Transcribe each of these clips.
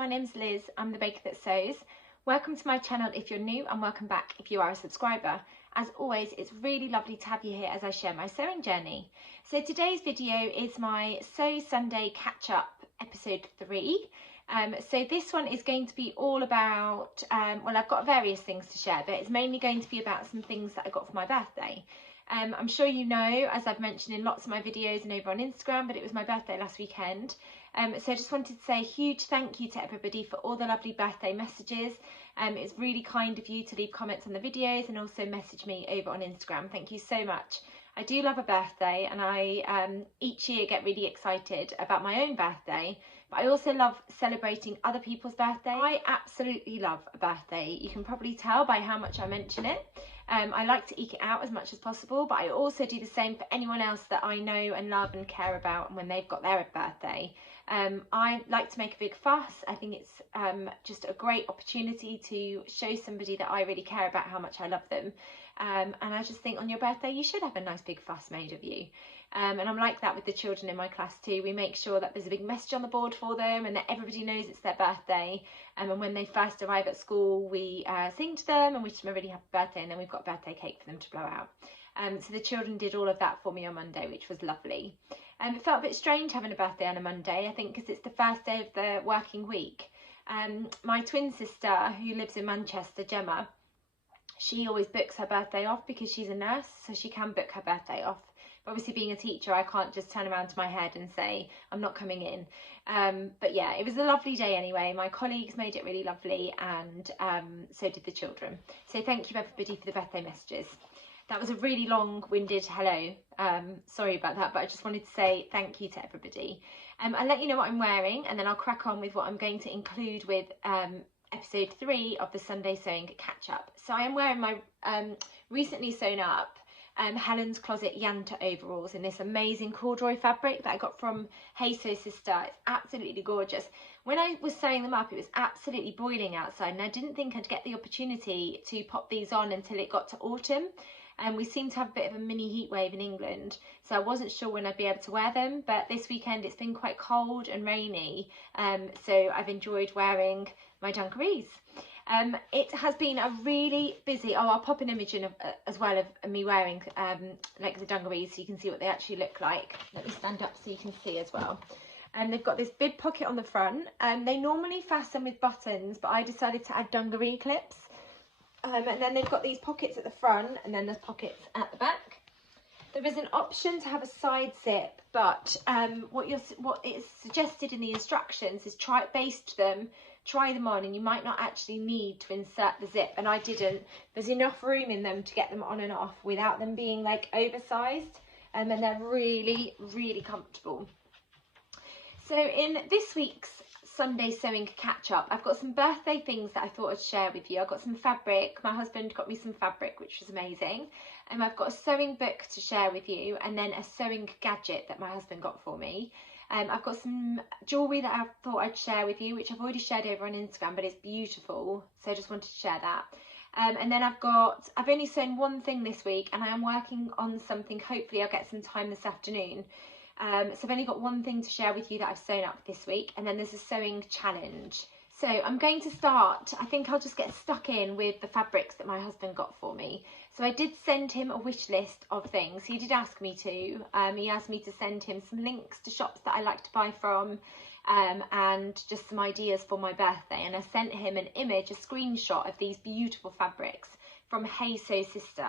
my name's Liz, I'm the baker that sews. Welcome to my channel if you're new, and welcome back if you are a subscriber. As always, it's really lovely to have you here as I share my sewing journey. So today's video is my Sew Sunday catch-up episode 3. So this one is going to be all about, well, I've got various things to share, but it's mainly going to be about some things that I got for my birthday. I'm sure you know, as I've mentioned in lots of my videos and over on Instagram, but it was my birthday last weekend. So I just wanted to say a huge thank you to everybody for all the lovely birthday messages. It's really kind of you to leave comments on the videos and also message me over on Instagram. Thank you so much. I do love a birthday, and I each year get really excited about my own birthday, but I also love celebrating other people's birthday. I absolutely love a birthday. You can probably tell by how much I mention it. I like to eke it out as much as possible, but I also do the same for anyone else that I know and love and care about, and when they've got their birthday. I like to make a big fuss. I think it's just a great opportunity to show somebody that I really care about how much I love them. And I just think on your birthday you should have a nice big fuss made of you. And I'm like that with the children in my class too. We make sure that there's a big message on the board for them and that everybody knows it's their birthday. And when they first arrive at school, we sing to them and wish them a really happy birthday, and then we've got a birthday cake for them to blow out. So the children did all of that for me on Monday, which was lovely. It felt a bit strange having a birthday on a Monday, I think, because it's the first day of the working week. My twin sister, who lives in Manchester, Gemma, she always books her birthday off because she's a nurse, so she can book her birthday off. But obviously, being a teacher, I can't just turn around to my head and say I'm not coming in. But yeah, it was a lovely day anyway. My colleagues made it really lovely, and so did the children. So thank you everybody for the birthday messages. That was a really long-winded hello. Sorry about that, but I just wanted to say thank you to everybody. I'll let you know what I'm wearing, and then I'll crack on with what I'm going to include with episode 3 of the Sunday Sewing Catch-Up. So I am wearing my recently sewn up Helen's Closet Yanta overalls in this amazing corduroy fabric that I got from Hey Sew Sister. It's absolutely gorgeous. When I was sewing them up, it was absolutely boiling outside, and I didn't think I'd get the opportunity to pop these on until it got to autumn. And we seem to have a bit of a mini heat wave in England, so I wasn't sure when I'd be able to wear them, but this weekend it's been quite cold and rainy, so I've enjoyed wearing my dungarees. It has been a really busy, I'll pop an image in as well of me wearing like the dungarees so you can see what they actually look like. Let me stand up so you can see as well. And they've got this bib pocket on the front, and they normally fasten with buttons, but I decided to add dungaree clips. And then they've got these pockets at the front, and then there's pockets at the back. There is an option to have a side zip, but what is suggested in the instructions is baste them, try them on, and you might not actually need to insert the zip, and I didn't. There's enough room in them to get them on and off without them being like oversized, and they're really, really comfortable. So in this week's Sunday Sewing Catch-Up, I've got some birthday things that I thought I'd share with you. I've got some fabric. My husband got me some fabric, which was amazing. And I've got a sewing book to share with you, and then a sewing gadget that my husband got for me. I've got some jewellery that I thought I'd share with you, which I've already shared over on Instagram, but it's beautiful. So I just wanted to share that. And then I've only sewn one thing this week, and I am working on something. Hopefully I'll get some time this afternoon. So I've only got one thing to share with you that I've sewn up this week, and then there's a sewing challenge. So I'm going to start, I think I'll just get stuck in with the fabrics that my husband got for me. So I did send him a wish list of things. He did ask me to. He asked me to send him some links to shops that I like to buy from, and just some ideas for my birthday. And I sent him an image, a screenshot of these beautiful fabrics from Hey Sew Sister.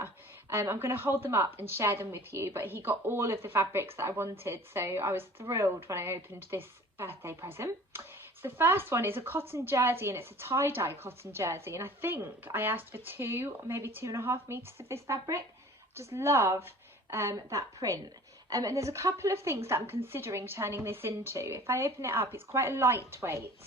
I'm going to hold them up and share them with you, but he got all of the fabrics that I wanted, so I was thrilled when I opened this birthday present. So the first one is a cotton jersey, and it's a tie-dye cotton jersey, and I think I asked for 2 or maybe 2.5 meters of this fabric. I just love that print. And there's a couple of things that I'm considering turning this into. If I open it up, it's quite a lightweight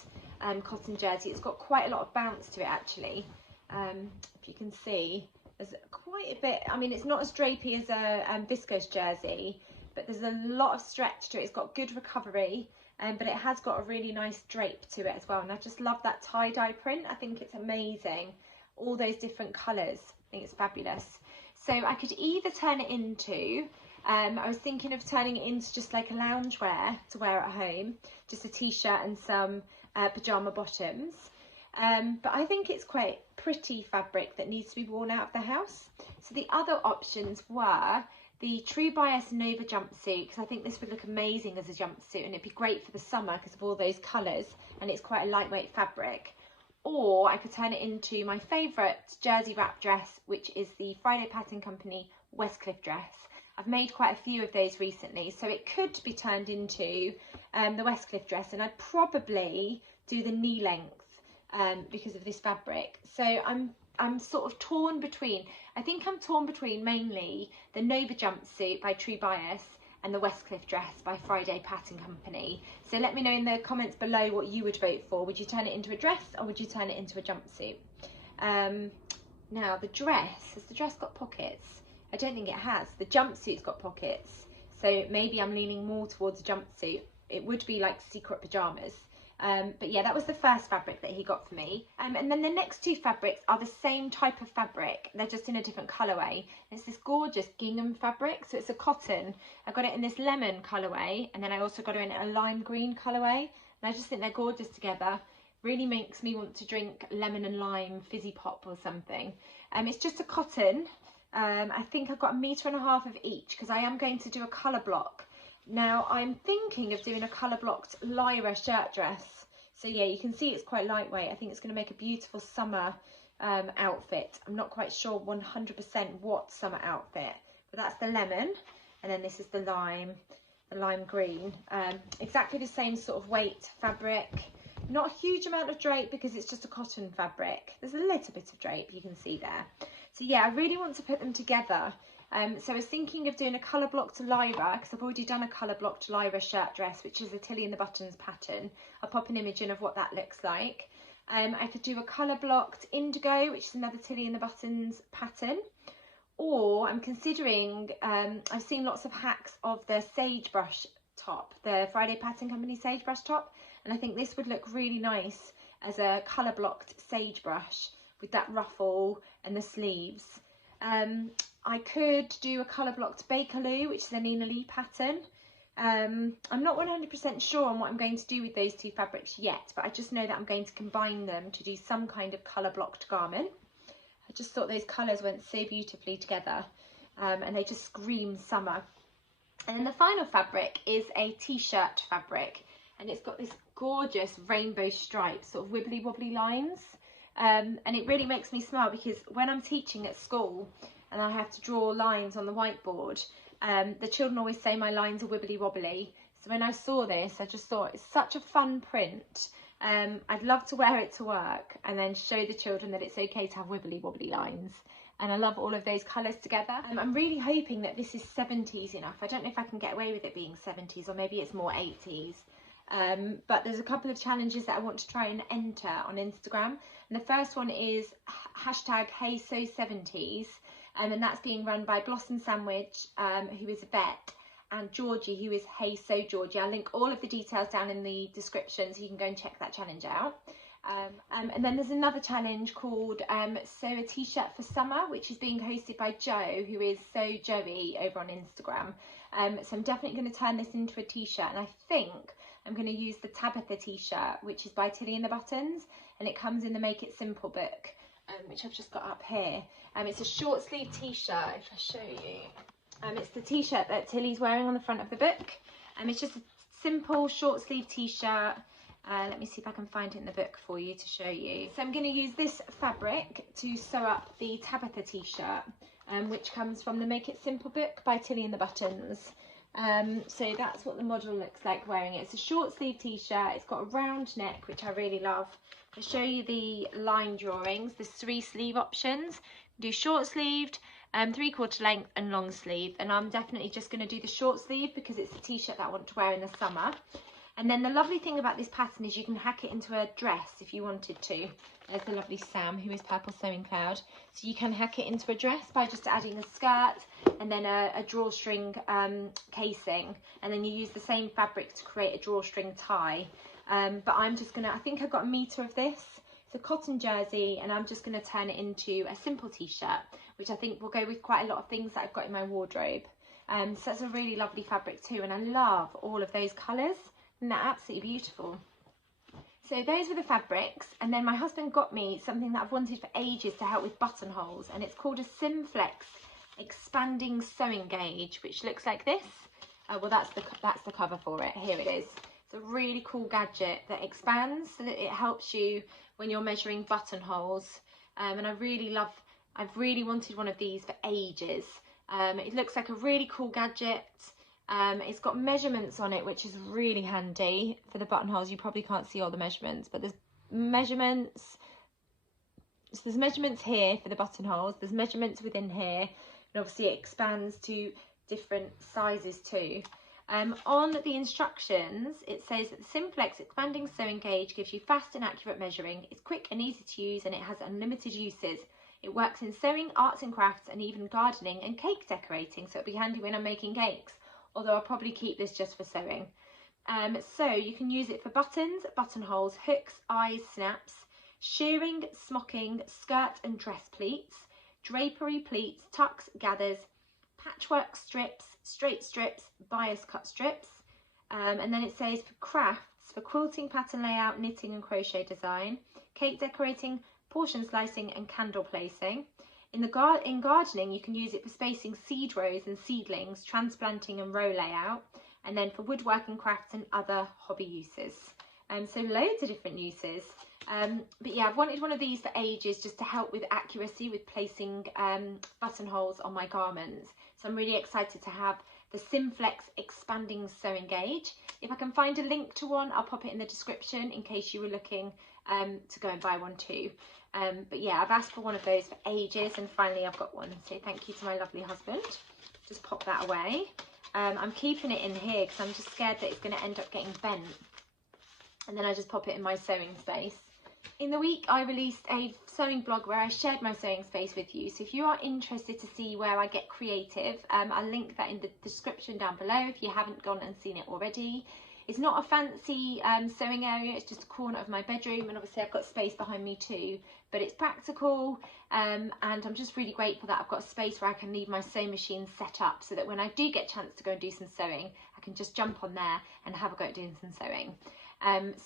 cotton jersey. It's got quite a lot of bounce to it, actually. If you can see, there's quite a bit. I mean, it's not as drapey as a viscose jersey, but there's a lot of stretch to it. It's got good recovery, but it has got a really nice drape to it as well. And I just love that tie-dye print. I think it's amazing. All those different colours. I think it's fabulous. So I could either turn it into, I was thinking of turning it into just like a loungewear to wear at home, just a t-shirt and some pyjama bottoms. But I think it's quite pretty fabric that needs to be worn out of the house. So the other options were the True Bias Nova jumpsuit, because I think this would look amazing as a jumpsuit and it'd be great for the summer because of all those colours, and it's quite a lightweight fabric. Or I could turn it into my favourite jersey wrap dress, which is the Friday Pattern Company Westcliff dress. I've made quite a few of those recently, so it could be turned into the Westcliff dress, and I'd probably do the knee length because of this fabric. So I'm sort of torn between, I think I'm torn between mainly the Nova jumpsuit by True Bias and the Westcliff dress by Friday Pattern Company. So let me know in the comments below what you would vote for. Would you turn it into a dress or would you turn it into a jumpsuit? Now the dress, has the dress got pockets? I don't think it has. The jumpsuit's got pockets, so maybe I'm leaning more towards a jumpsuit. It would be like secret pyjamas. But yeah, that was the first fabric that he got for me. And then the next two fabrics are the same type of fabric. They're just in a different colourway. It's this gorgeous gingham fabric. So it's a cotton. I got it in this lemon colourway, and then I also got it in a lime green colourway. And I just think they're gorgeous together. Really makes me want to drink lemon and lime fizzy pop or something. It's just a cotton. I think I've got 1.5 meters of each because I am going to do a colour block. Now I'm thinking of doing a colour blocked Lyra shirt dress. So yeah, you can see it's quite lightweight. I think it's going to make a beautiful summer outfit. I'm not quite sure 100% what summer outfit, but that's the lemon, and then this is the lime green. Exactly the same sort of weight fabric. Not a huge amount of drape because it's just a cotton fabric. There's a little bit of drape, you can see there. So yeah, I really want to put them together. So I was thinking of doing a colour block to Lyra, because I've already done a colour block to Lyra shirt dress, which is a Tilly and the Buttons pattern. I'll pop an image in of what that looks like. I could do a colour blocked indigo, which is another Tilly and the Buttons pattern. Or I'm considering, I've seen lots of hacks of the sagebrush top, the Friday Pattern Company sagebrush top, and I think this would look really nice as a colour blocked sagebrush with that ruffle and the sleeves. I could do a colour blocked Bakerloo, which is a Nina Lee pattern. I'm not 100% sure on what I'm going to do with those two fabrics yet, but I just know that I'm going to combine them to do some kind of colour blocked garment. I just thought those colours went so beautifully together, and they just scream summer. And then the final fabric is a t-shirt fabric, and it's got this gorgeous rainbow stripe, sort of wibbly wobbly lines. And it really makes me smile because when I'm teaching at school and I have to draw lines on the whiteboard, the children always say my lines are wibbly wobbly. So when I saw this, I just thought it's such a fun print. I'd love to wear it to work and then show the children that it's okay to have wibbly wobbly lines. And I love all of those colours together. I'm really hoping that this is 70s enough. I don't know if I can get away with it being 70s, or maybe it's more 80s. But there's a couple of challenges that I want to try and enter on Instagram. And the first one is hashtag HeySo70s, and that's being run by Blossom Sandwich, who is a vet, and Georgie, who is Hey So Georgie. I'll link all of the details down in the description so you can go and check that challenge out. And then there's another challenge called Sew a T-shirt for Summer, which is being hosted by Joe, who is So Joey over on Instagram. So I'm definitely going to turn this into a t-shirt, and I think I'm going to use the Tabitha t-shirt, which is by Tilly and the Buttons, and it comes in the Make It Simple book, which I've just got up here. It's a short sleeve t-shirt, if I show you. It's the t-shirt that Tilly's wearing on the front of the book. It's just a simple short sleeve t-shirt. Let me see if I can find it in the book for you to show you. So I'm going to use this fabric to sew up the Tabitha t-shirt, which comes from the Make It Simple book by Tilly and the Buttons. So that's what the model looks like wearing it. It's a short sleeve t-shirt. It's got a round neck, which I really love. I'll show you the line drawings. There's 3 sleeve options. Do short sleeved, 3/4 length and long sleeve. And I'm definitely just going to do the short sleeve because it's a t-shirt that I want to wear in the summer. And then the lovely thing about this pattern is you can hack it into a dress if you wanted to. There's the lovely Sam, who is Purple Sewing Cloud. So you can hack it into a dress by just adding a skirt and then a drawstring casing. And then you use the same fabric to create a drawstring tie. But I'm just going to, I think I've got 1 meter of this. It's a cotton jersey, and I'm just going to turn it into a simple t-shirt, which I think will go with quite a lot of things that I've got in my wardrobe. So that's a really lovely fabric too, and I love all of those colours. Isn't that absolutely beautiful? So those were the fabrics, and then my husband got me something that I've wanted for ages to help with buttonholes, and it's called a Simflex expanding sewing gauge, which looks like this. Well, that's the cover for it. Here it is. It's a really cool gadget that expands so that it helps you when you're measuring buttonholes. And I've really wanted one of these for ages. It looks like a really cool gadget. It's got measurements on it, which is really handy for the buttonholes. You probably can't see all the measurements, but there's measurements. So there's measurements here for the buttonholes. There's measurements within here, and obviously it expands to different sizes too. On the instructions, it says that the Simflex expanding sewing gauge gives you fast and accurate measuring. It's quick and easy to use, and it has unlimited uses. It works in sewing, arts and crafts, and even gardening and cake decorating, so it'll be handy when I'm making cakes, although I'll probably keep this just for sewing. So you can use it for buttons, buttonholes, hooks, eyes, snaps, shearing, smocking, skirt and dress pleats, drapery pleats, tucks, gathers, patchwork strips, straight strips, bias cut strips. And then it says for crafts, for quilting, pattern layout, knitting and crochet design, cake decorating, portion slicing and candle placing. In gardening, you can use it for spacing seed rows and seedlings, transplanting and row layout, and then for woodworking crafts and other hobby uses. So loads of different uses. But yeah, I've wanted one of these for ages just to help with accuracy with placing buttonholes on my garments. So I'm really excited to have the Simflex expanding sewing gauge. If I can find a link to one, I'll pop it in the description in case you were looking to go and buy one too. But yeah, I've asked for one of those for ages, and finally I've got one. So thank you to my lovely husband. Just pop that away. I'm keeping it in here because I'm just scared that it's going to end up getting bent. And then I just pop it in my sewing space. In the week, I released a sewing blog where I shared my sewing space with you. So if you are interested to see where I get creative, I'll link that in the description down below if you haven't gone and seen it already. It's not a fancy sewing area, it's just a corner of my bedroom, and obviously I've got space behind me too, but it's practical, and I'm just really grateful that I've got a space where I can leave my sewing machine set up so that when I do get a chance to go and do some sewing, I can just jump on there and have a go at doing some sewing.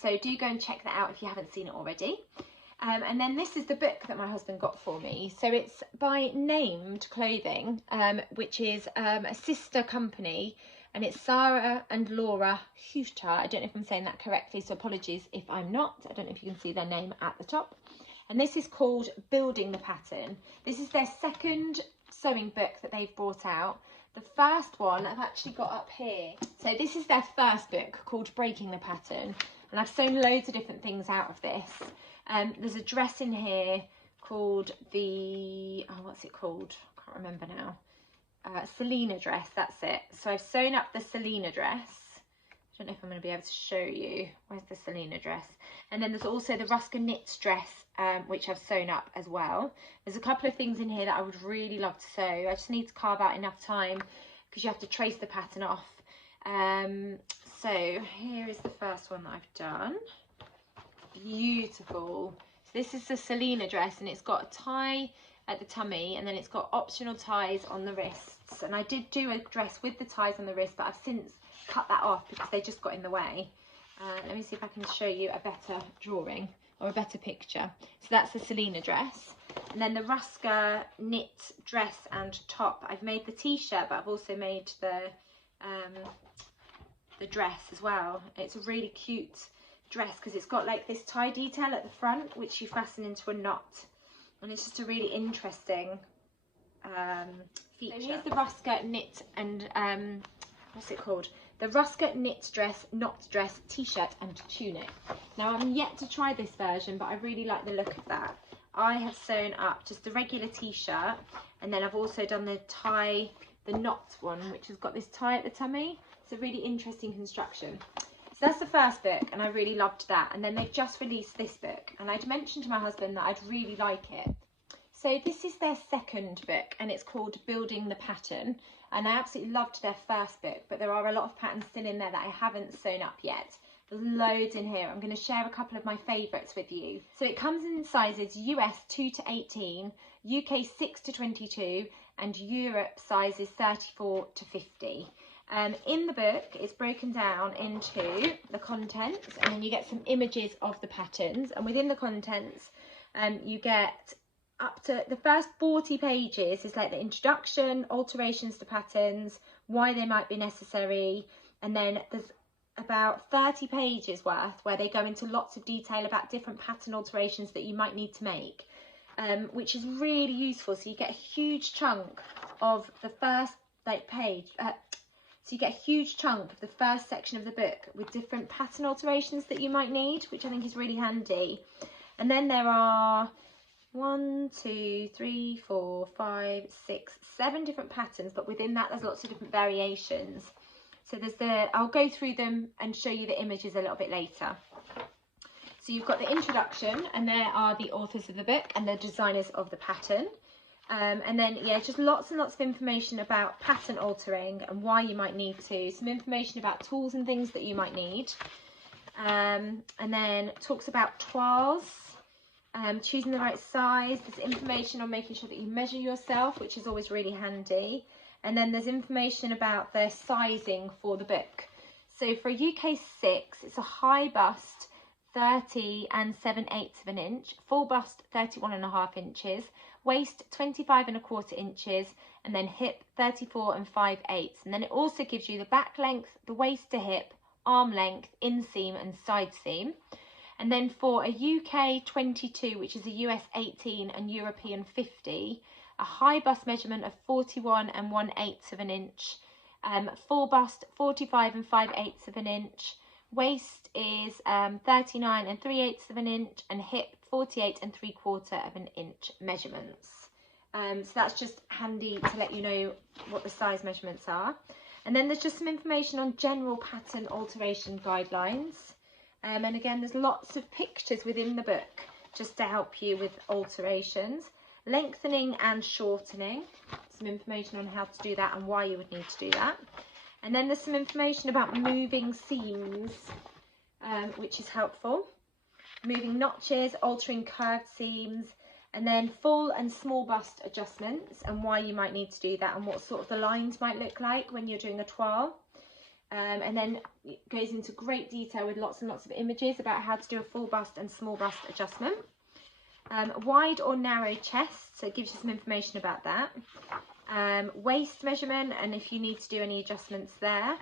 So do go and check that out if you haven't seen it already. And then this is the book that my husband got for me. So it's by Named Clothing, which is a sister company, and it's Sarah and Laura Huta. I don't know if I'm saying that correctly, so apologies if I'm not. I don't know if you can see their name at the top. And this is called Building the Pattern. This is their second sewing book that they've brought out. The first one I've actually got up here. So this is their first book called Breaking the Pattern, and I've sewn loads of different things out of this. There's a dress in here called the, what's it called? I can't remember now. Selena dress, that's it. So I've sewn up the Selena dress. I don't know if I'm going to be able to show you. Where's the Selena dress? And then there's also the Rusker knits dress, which I've sewn up as well. There's a couple of things in here that I would really love to sew. I just need to carve out enough time because you have to trace the pattern off. So here is the first one that I've done. Beautiful. So this is the Selena dress, and it's got a tie at the tummy, and then it's got optional ties on the wrists. And I did do a dress with the ties on the wrist, but I've since cut that off because they just got in the way. Let me see if I can show you a better drawing or a better picture. So that's the Selena dress. And then the Rusker knit dress and top. I've made the t-shirt, but I've also made the dress as well. It's a really cute dress because it's got like this tie detail at the front, which you fasten into a knot. And it's just a really interesting feature. So here's the Rusker knit and, what's it called? The Rusker knit dress, knot dress, t-shirt and tunic. Now I'm yet to try this version, but I really like the look of that. I have sewn up just the regular t-shirt, and then I've also done the tie, the knot one, which has got this tie at the tummy. It's a really interesting construction. So that's the first book, and I really loved that. And then they've just released this book, and I'd mentioned to my husband that I'd really like it. So this is their second book, and it's called Building the Pattern. And I absolutely loved their first book, but there are a lot of patterns still in there that I haven't sewn up yet. There's loads in here. I'm going to share a couple of my favourites with you. So it comes in sizes US 2 to 18, UK 6 to 22, and Europe sizes 34 to 50. In the book, it's broken down into the contents, and then you get some images of the patterns, and within the contents you get up to the first 40 pages is like the introduction, alterations to patterns, why they might be necessary, and then there's about 30 pages worth where they go into lots of detail about different pattern alterations that you might need to make, which is really useful. So you get a huge chunk of the first page. So you get a huge chunk of the first section of the book with different pattern alterations that you might need, which I think is really handy. And then there are 1, 2, 3, 4, 5, 6, 7 different patterns, but within that there's lots of different variations. So I'll go through them and show you the images a little bit later. So you've got the introduction, and there are the authors of the book and the designers of the pattern. And then, yeah, just lots and lots of information about pattern altering and why you might need to. Some information about tools and things that you might need. And then talks about toiles, choosing the right size. There's information on making sure that you measure yourself, which is always really handy. And then there's information about the sizing for the book. So for a UK 6, it's a high bust, 30 7/8 of an inch, full bust 31.5 inches, waist 25.25 inches, and then hip 34 5/8. And then it also gives you the back length, the waist to hip, arm length, inseam and side seam. And then for a UK 22, which is a US 18 and European 50, a high bust measurement of 41 1/8 of an inch, full bust 45 5/8 of an inch, waist is 39 3/8 of an inch, and hip 48 3/4 of an inch measurements. So that's just handy to let you know what the size measurements are. And then there's just some information on general pattern alteration guidelines. And again, there's lots of pictures within the book just to help you with alterations. Lengthening and shortening, some information on how to do that and why you would need to do that. And then there's some information about moving seams, which is helpful. Moving notches, altering curved seams, and then full and small bust adjustments and why you might need to do that and what sort of the lines might look like when you're doing a toile. And then it goes into great detail with lots and lots of images about how to do a full bust and small bust adjustment. Wide or narrow chest, so it gives you some information about that. Waist measurement and if you need to do any adjustments there.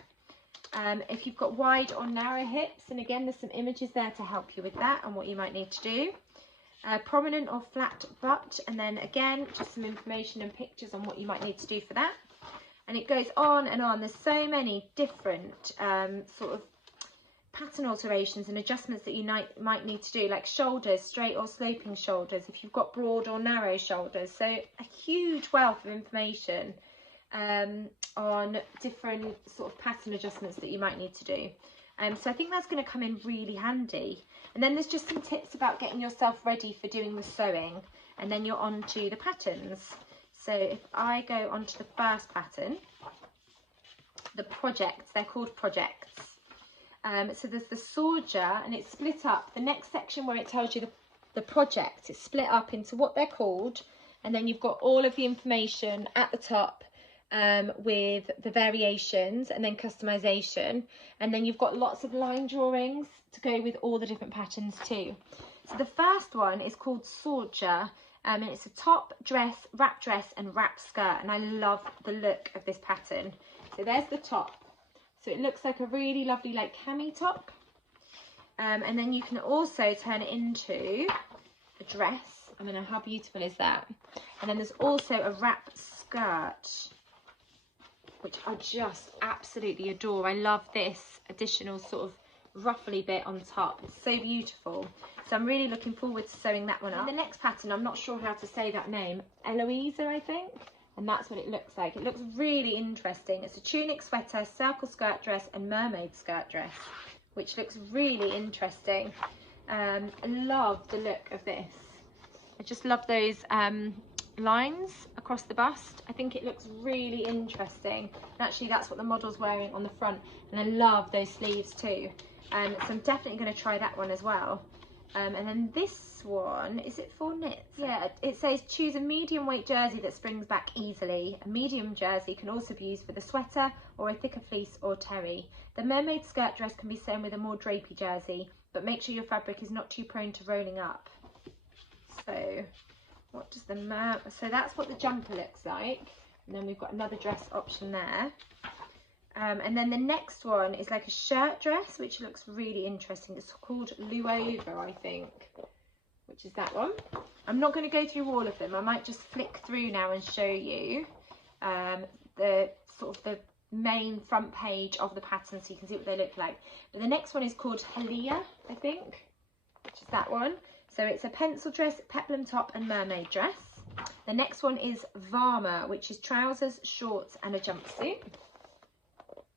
If you've got wide or narrow hips, and again there's some images there to help you with that and what you might need to do. Prominent or flat butt, and then again just some information and pictures on what you might need to do for that. And it goes on and on. There's so many different sort of pattern alterations and adjustments that you might need to do, like shoulders, straight or sloping shoulders, if you've got broad or narrow shoulders. So a huge wealth of information on different sort of pattern adjustments that you might need to do. So I think that's going to come in really handy. And then there's just some tips about getting yourself ready for doing the sewing, and then you're on to the patterns. So if I go on to the first pattern, the projects, they're called projects. So there's the soldier, and it's split up. The next section where it tells you the project, it's split up into what they're called, and then you've got all of the information at the top with the variations and then customization, and then you've got lots of line drawings to go with all the different patterns too. So the first one is called soldier, and it's a top, dress, wrap dress and wrap skirt, and I love the look of this pattern. So there's the top. So it looks like a really lovely like cami top, and then you can also turn it into a dress. I mean, how beautiful is that? And then there's also a wrap skirt, which I just absolutely adore. I love this additional sort of ruffly bit on top. It's so beautiful. So I'm really looking forward to sewing that one up. And the next pattern, I'm not sure how to say that name, Eloisa, I think. And that's what it looks like. It looks really interesting. It's a tunic sweater, circle skirt dress and mermaid skirt dress, which looks really interesting. I love the look of this. I just love those lines across the bust. I think it looks really interesting. And actually that's what the model's wearing on the front. And I love those sleeves too. So I'm definitely going to try that one as well. And then this one, is it for knits? Yeah, it says choose a medium weight jersey that springs back easily. A medium jersey can also be used with a sweater or a thicker fleece or terry. The mermaid skirt dress can be sewn with a more drapey jersey, but make sure your fabric is not too prone to rolling up. So what does so that's what the jumper looks like. And then we've got another dress option there. And then the next one is like a shirt dress, which looks really interesting. It's called Luover, I think, which is that one. I'm not going to go through all of them. I might just flick through now and show you the sort of the main front page of the pattern so you can see what they look like. But the next one is called Halia, I think, which is that one. So it's a pencil dress, peplum top and mermaid dress. The next one is Varma, which is trousers, shorts and a jumpsuit.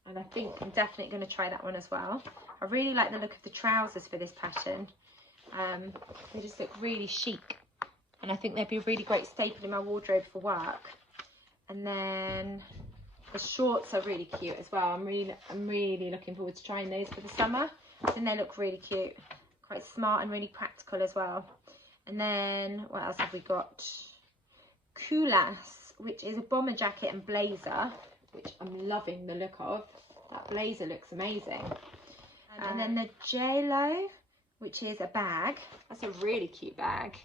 And I think I'm definitely going to try that one as well. I really like the look of the trousers for this pattern. They just look really chic. And I think they'd be a really great staple in my wardrobe for work. And then the shorts are really cute as well. I'm really looking forward to trying those for the summer. I think they look really cute. Quite smart and really practical as well. And then what else have we got? Kulas, which is a bomber jacket and blazer, which I'm loving the look of. That blazer looks amazing. And then the JLo, which is a bag. That's a really cute bag.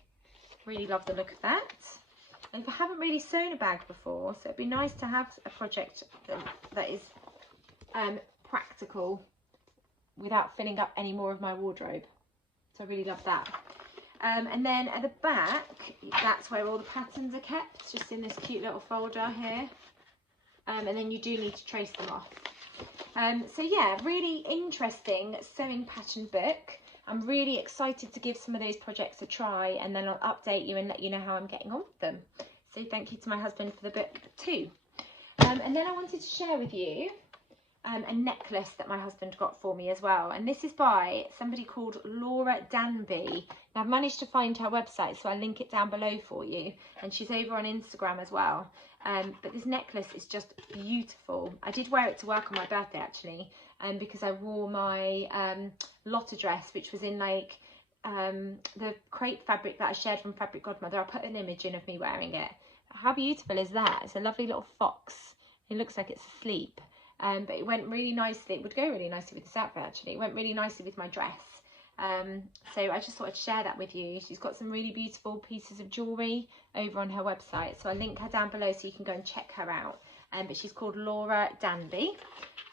Really love the look of that. And I haven't really sewn a bag before, so it'd be nice to have a project that is practical without filling up any more of my wardrobe. So I really love that. And then at the back, that's where all the patterns are kept, just in this cute little folder here. And then you do need to trace them off. So yeah, really interesting sewing pattern book. I'm really excited to give some of those projects a try, and then I'll update you and let you know how I'm getting on with them. So thank you to my husband for the book too. And then I wanted to share with you a necklace that my husband got for me as well. And this is by somebody called Laura Danby. Now, I've managed to find her website, so I'll link it down below for you. And she's over on Instagram as well. But this necklace is just beautiful. I did wear it to work on my birthday actually, because I wore my Lotta dress, which was in like the crepe fabric that I shared from Fabric Godmother. I put an image in of me wearing it. How beautiful is that? It's a lovely little fox. It looks like it's asleep. But it went really nicely. It would go really nicely with this outfit actually. It went really nicely with my dress. So I just thought I'd share that with you. She's got some really beautiful pieces of jewellery over on her website, so I'll link her down below so you can go and check her out. But she's called Laura Danby.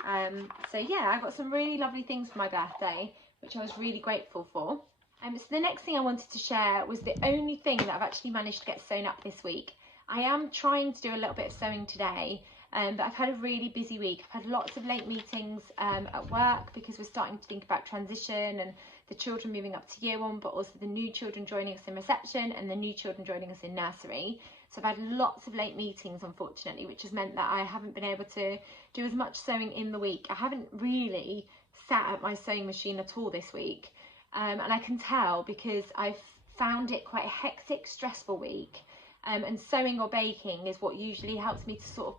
So yeah, I got some really lovely things for my birthday, which I was really grateful for. So the next thing I wanted to share was the only thing that I've actually managed to get sewn up this week. I am trying to do a little bit of sewing today, but I've had a really busy week. I've had lots of late meetings at work because we're starting to think about transition and the children moving up to year one, but also the new children joining us in reception and the new children joining us in nursery. So I've had lots of late meetings, unfortunately, which has meant that I haven't been able to do as much sewing in the week. I haven't really sat at my sewing machine at all this week. And I can tell because I've found it quite a hectic, stressful week. And sewing or baking is what usually helps me to sort of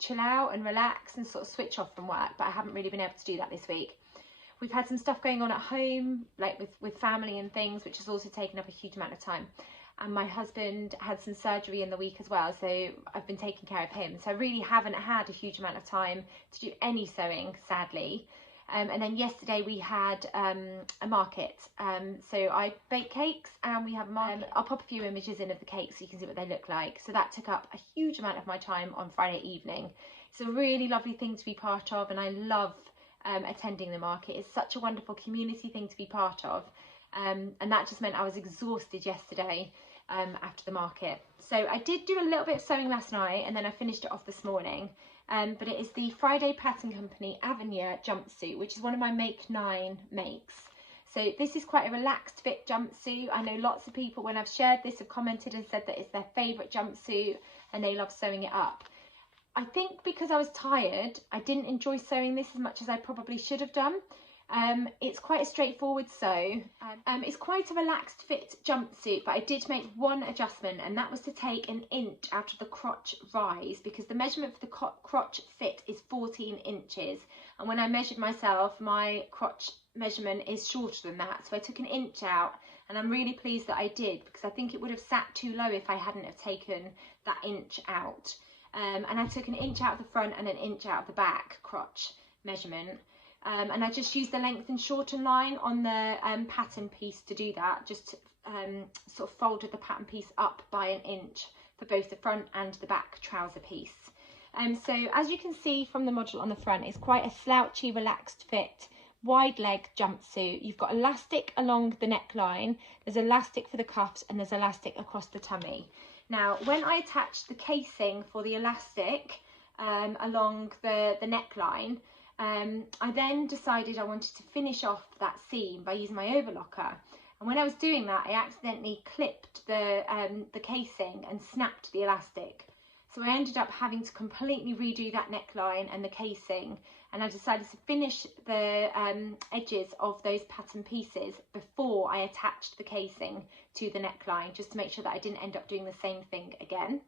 chill out and relax and sort of switch off from work, but I haven't really been able to do that this week. We've had some stuff going on at home, like with family and things, which has also taken up a huge amount of time. And my husband had some surgery in the week as well, so I've been taking care of him. So I really haven't had a huge amount of time to do any sewing, sadly. And then yesterday we had a market. So I baked cakes and we have a market. I'll pop a few images in of the cakes so you can see what they look like. So that took up a huge amount of my time on Friday evening. It's a really lovely thing to be part of, and I love attending the market. It's such a wonderful community thing to be part of. And that just meant I was exhausted yesterday after the market. So I did do a little bit of sewing last night and then I finished it off this morning. But it is the Friday Pattern Company Avenir jumpsuit, which is one of my Make 9 makes. So this is quite a relaxed fit jumpsuit. I know lots of people, when I've shared this, have commented and said that it's their favourite jumpsuit and they love sewing it up. I think because I was tired, I didn't enjoy sewing this as much as I probably should have done. It's quite a straightforward sew. It's quite a relaxed fit jumpsuit, but I did make one adjustment, and that was to take an inch out of the crotch rise, because the measurement for the crotch fit is 14 inches. And when I measured myself, my crotch measurement is shorter than that. So I took an inch out, and I'm really pleased that I did, because I think it would have sat too low if I hadn't have taken that inch out. And I took an inch out of the front and an inch out of the back crotch measurement. And I just used the length and shorten line on the pattern piece to do that. Just sort of folded the pattern piece up by an inch for both the front and the back trouser piece. So as you can see from the model on the front, it's quite a slouchy, relaxed fit, wide leg jumpsuit. You've got elastic along the neckline, there's elastic for the cuffs, and there's elastic across the tummy. Now, when I attached the casing for the elastic along the neckline, I then decided I wanted to finish off that seam by using my overlocker. And when I was doing that, I accidentally clipped the casing and snapped the elastic. So I ended up having to completely redo that neckline and the casing. And I decided to finish the edges of those pattern pieces before I attached the casing to the neckline, just to make sure that I didn't end up doing the same thing again.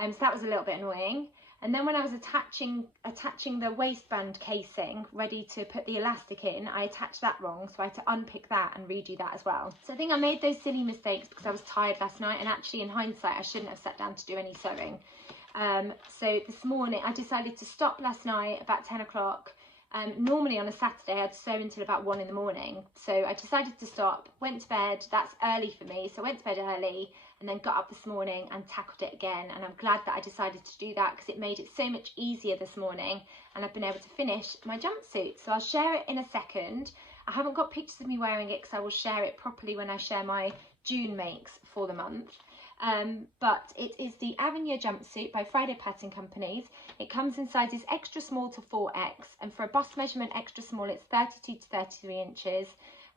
So that was a little bit annoying. And then when I was attaching the waistband casing, ready to put the elastic in, I attached that wrong, so I had to unpick that and redo that as well. So I think I made those silly mistakes because I was tired last night, and actually in hindsight I shouldn't have sat down to do any sewing. So this morning I decided to stop last night about 10 o'clock. Normally on a Saturday I'd sew until about 1 in the morning, so I decided to stop, went to bed. That's early for me, so I went to bed early and then got up this morning and tackled it again. And I'm glad that I decided to do that, because it made it so much easier this morning, and I've been able to finish my jumpsuit. So I'll share it in a second. I haven't got pictures of me wearing it, because I will share it properly when I share my June makes for the month. But it is the Avenue jumpsuit by Friday Pattern Companies. It comes in sizes extra small to 4X, and for a bust measurement extra small it's 32 to 33 inches,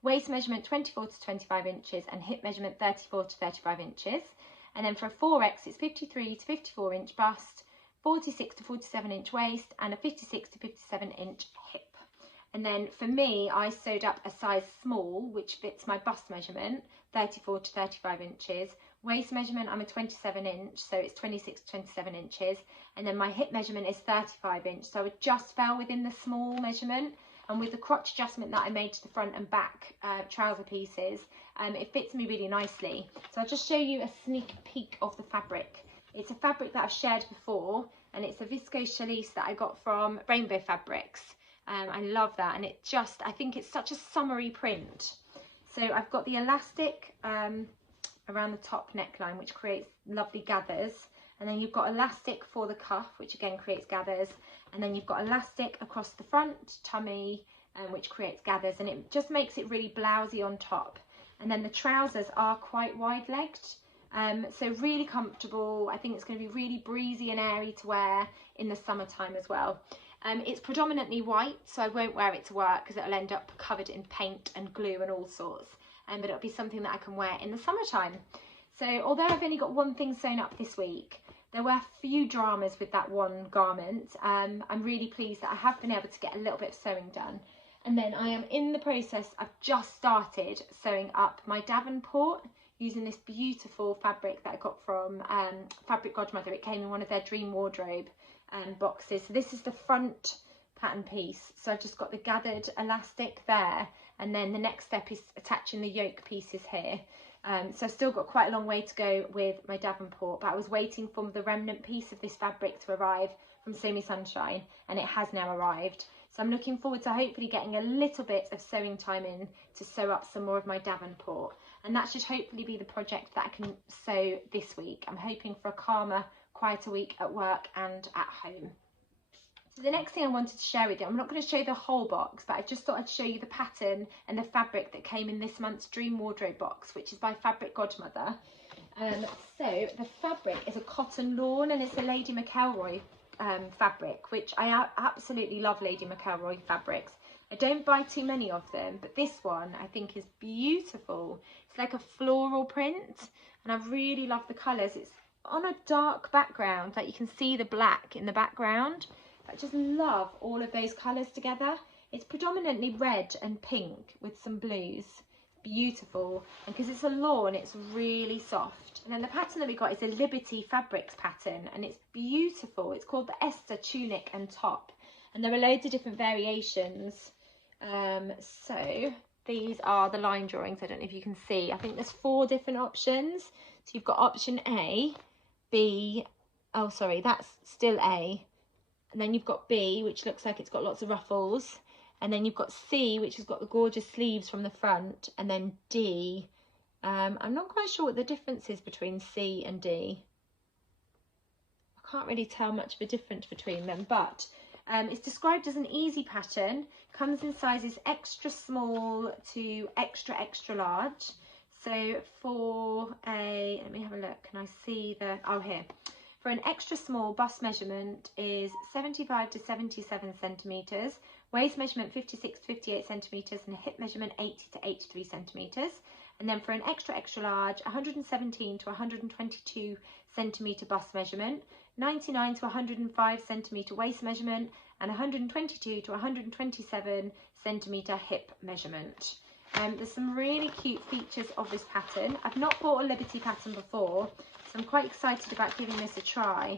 waist measurement 24 to 25 inches, and hip measurement 34 to 35 inches. And then for a 4X it's 53 to 54 inch bust, 46 to 47 inch waist, and a 56 to 57 inch hip. And then for me, I sewed up a size small, which fits my bust measurement, 34 to 35 inches. Waist measurement, I'm a 27 inch, so it's 26 to 27 inches. And then my hip measurement is 35 inch, so it just fell within the small measurement. And with the crotch adjustment that I made to the front and back trouser pieces, it fits me really nicely. So I'll just show you a sneak peek of the fabric. It's a fabric that I've shared before, and it's a viscose challis that I got from Rainbow Fabrics. I love that, and it just, I think it's such a summery print. So I've got the elastic around the top neckline, which creates lovely gathers, and then you've got elastic for the cuff, which again creates gathers, and then you've got elastic across the front tummy, which creates gathers, and it just makes it really blousy on top. And then the trousers are quite wide-legged, so really comfortable. I think it's going to be really breezy and airy to wear in the summertime as well. It's predominantly white, so I won't wear it to work because it'll end up covered in paint and glue and all sorts, but it'll be something that I can wear in the summertime. So although I've only got one thing sewn up this week, there were a few dramas with that one garment. I'm really pleased that I have been able to get a little bit of sewing done. And then I am in the process, I've just started sewing up my Davenport using this beautiful fabric that I got from Fabric Godmother. It came in one of their Dream Wardrobe boxes. So this is the front pattern piece. So I've just got the gathered elastic there, and then the next step is attaching the yoke pieces here. So I've still got quite a long way to go with my Davenport, but I was waiting for the remnant piece of this fabric to arrive from Sew Me Sunshine, and it has now arrived. So I'm looking forward to hopefully getting a little bit of sewing time in to sew up some more of my Davenport, and that should hopefully be the project that I can sew this week. I'm hoping for a calmer, quieter week at work and at home. So the next thing I wanted to share with you, I'm not going to show the whole box, but I just thought I'd show you the pattern and the fabric that came in this month's Dream Wardrobe box, which is by Fabric Godmother. So the fabric is a cotton lawn, and it's a Lady McElroy fabric, which I absolutely love Lady McElroy fabrics. I don't buy too many of them, but this one I think is beautiful. It's like a floral print, and I really love the colours. It's on a dark background, like you can see the black in the background. I just love all of those colours together. It's predominantly red and pink with some blues. Beautiful, and because it's a lawn, it's really soft. And then the pattern that we got is a Liberty Fabrics pattern, and it's beautiful. It's called the Esther tunic and top, and there are loads of different variations. So these are the line drawings. I don't know if you can see. I think there's 4 different options. So you've got option A, B, oh sorry, that's still A, and then you've got B, which looks like it's got lots of ruffles. And then you've got C, which has got the gorgeous sleeves from the front, and then D. I'm not quite sure what the difference is between C and D. I can't really tell much of a difference between them, but it's described as an easy pattern. Comes in sizes extra small to extra, extra large. So for a, let me have a look, can I see the, oh here. For an extra small, bust measurement is 75 to 77 centimetres. Waist measurement 56 to 58 centimetres, and a hip measurement 80 to 83 centimetres. And then for an extra extra large, 117 to 122 centimetre bust measurement, 99 to 105 centimetre waist measurement, and 122 to 127 centimetre hip measurement. There's some really cute features of this pattern. I've not bought a Liberty pattern before, so I'm quite excited about giving this a try.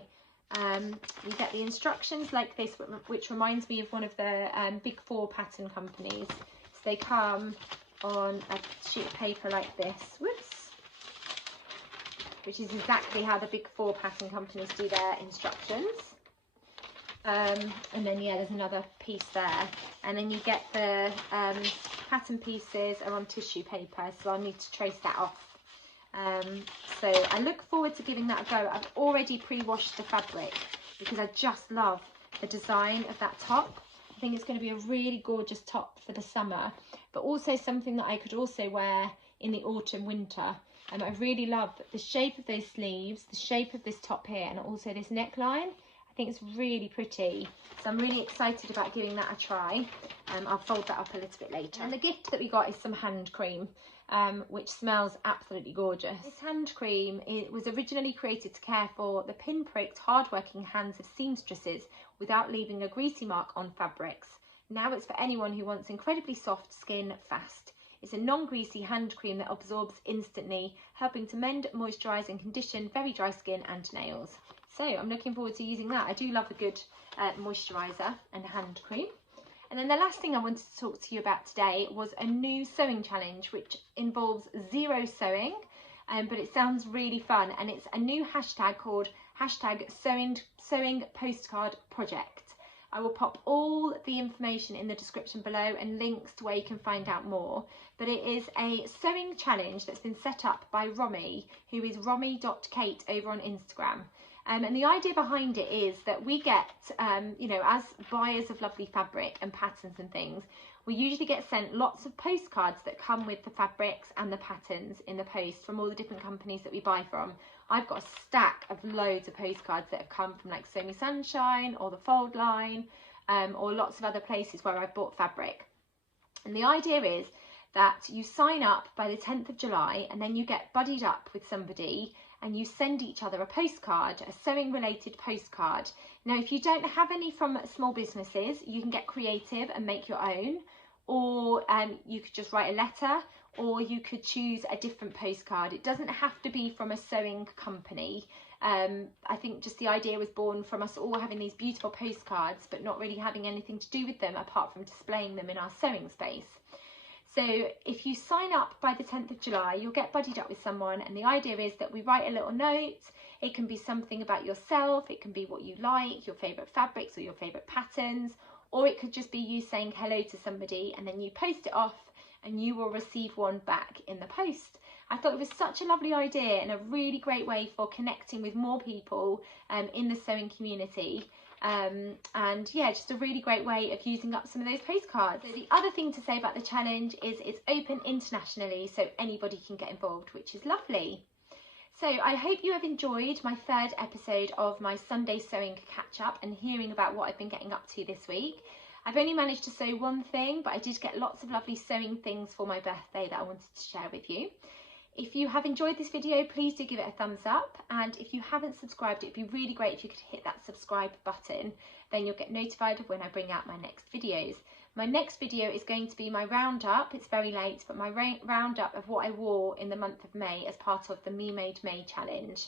You get the instructions like this, which reminds me of one of the big 4 pattern companies. So they come on a sheet of paper like this, whoops, which is exactly how the big 4 pattern companies do their instructions. And then yeah, there's another piece there, and then you get the pattern pieces are on tissue paper, so I'll need to trace that off. So I look forward to giving that a go. I've already pre-washed the fabric because I just love the design of that top. I think it's going to be a really gorgeous top for the summer, but also something that I could also wear in the autumn, winter. And I really love the shape of those sleeves, the shape of this top here, and also this neckline. I think it's really pretty, so I'm really excited about giving that a try. I'll fold that up a little bit later. And the gift that we got is some hand cream, which smells absolutely gorgeous. This hand cream, it was originally created to care for the pinpricked, hard-working hands of seamstresses without leaving a greasy mark on fabrics. Now it's for anyone who wants incredibly soft skin fast. It's a non-greasy hand cream that absorbs instantly, helping to mend, moisturise and condition very dry skin and nails. So I'm looking forward to using that. I do love a good moisturiser and hand cream. And then the last thing I wanted to talk to you about today was a new sewing challenge, which involves 0 sewing, but it sounds really fun. And it's a new hashtag called #sewing postcard project. I will pop all the information in the description below and links to where you can find out more. But it is a sewing challenge that's been set up by Romy, who is romy.kate over on Instagram. And the idea behind it is that we get, you know, as buyers of lovely fabric and patterns and things, we usually get sent lots of postcards that come with the fabrics and the patterns in the post from all the different companies that we buy from. I've got a stack of loads of postcards that have come from like Sew Me Sunshine or the Fold line, or lots of other places where I've bought fabric. And the idea is that you sign up by the 10th of July and then you get buddied up with somebody and you send each other a postcard, a sewing related postcard. Now, if you don't have any from small businesses, you can get creative and make your own, or you could just write a letter, or you could choose a different postcard. It doesn't have to be from a sewing company. I think just the idea was born from us all having these beautiful postcards, but not really having anything to do with them apart from displaying them in our sewing space. So if you sign up by the 10th of July, you'll get buddied up with someone, and the idea is that we write a little note. It can be something about yourself, it can be what you like, your favourite fabrics or your favourite patterns, or it could just be you saying hello to somebody and then you post it off and you will receive one back in the post. I thought it was such a lovely idea and a really great way for connecting with more people in the sewing community. And yeah, just a really great way of using up some of those postcards. So the other thing to say about the challenge is it's open internationally, so anybody can get involved, which is lovely. So I hope you have enjoyed my 3rd episode of my Sunday sewing catch up and hearing about what I've been getting up to this week. I've only managed to sew one thing, but I did get lots of lovely sewing things for my birthday that I wanted to share with you. If you have enjoyed this video, please do give it a thumbs up, and if you haven't subscribed, it'd be really great if you could hit that subscribe button, then you'll get notified of when I bring out my next videos. My next video is going to be my roundup. It's very late, but my roundup of what I wore in the month of May as part of the Me Made May challenge.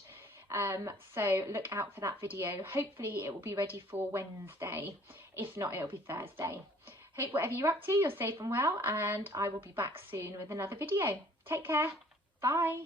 So look out for that video. Hopefully it will be ready for Wednesday. If not, it'll be Thursday. Hope whatever you're up to, you're safe and well, and I will be back soon with another video. Take care. Bye.